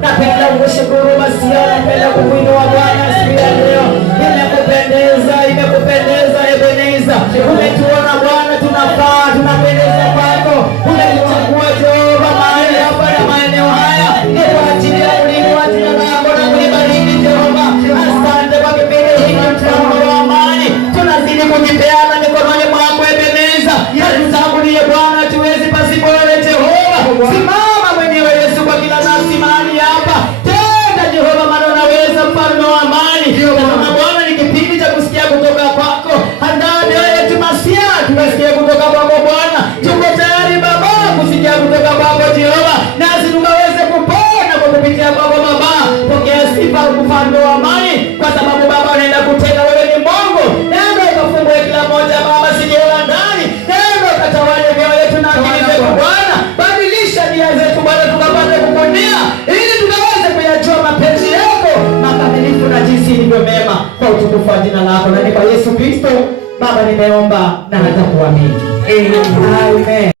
Napenda kukushukuru Masia, napenda kukuinua Bwana siku ya leo. Imekupendeza Ebeneza. Umetuona Bwana tunafaa, tunapendeza kwako. Umetuchagua Jehova mahali hapa na maeneo haya. Ni kwa ajili ya kuliinua jina lako na kulibariki Jehova. Asante kwa kipindi hiki mfalme wa amani. Tunazidi kujipeana mikononi mwako Ebeneza. Tutangulie Bwana, tuwezi pasipo wewe Jehova. Simama mwenyewe Yesu kwa kila nafsi mahali hapa. Tenda Jehova maana unaweza, mfalme wa amani. Kama Bwana ni kipindi cha kusikia kutoka kwako. Andaa mioyo yetu Masia, tukasikia kutoka kwako Bwana. Tuko tayari Baba kusikia kutoka kwako Jehova. Nasi tukaweze kupona kwa kupitia kwako Baba. Pokea sifa mfalme wa amani, kwa sababu Baba unaenda kutenda, wewe ni Mungu. Nenda ukafungue kila mmoja Baba sikio la ndani. Nenda ukatawale mioyo yetu na akili zetu Bwana. Badilisha nia zetu Bwana, tukapate kukunia ili tukaweze kuyajua mapenzi yako makamilifu na jinsi ilivyo mema, kwa utukufu wa jina lako. Na ni kwa Yesu Kristo Baba nimeomba na hata kuamini. Amen.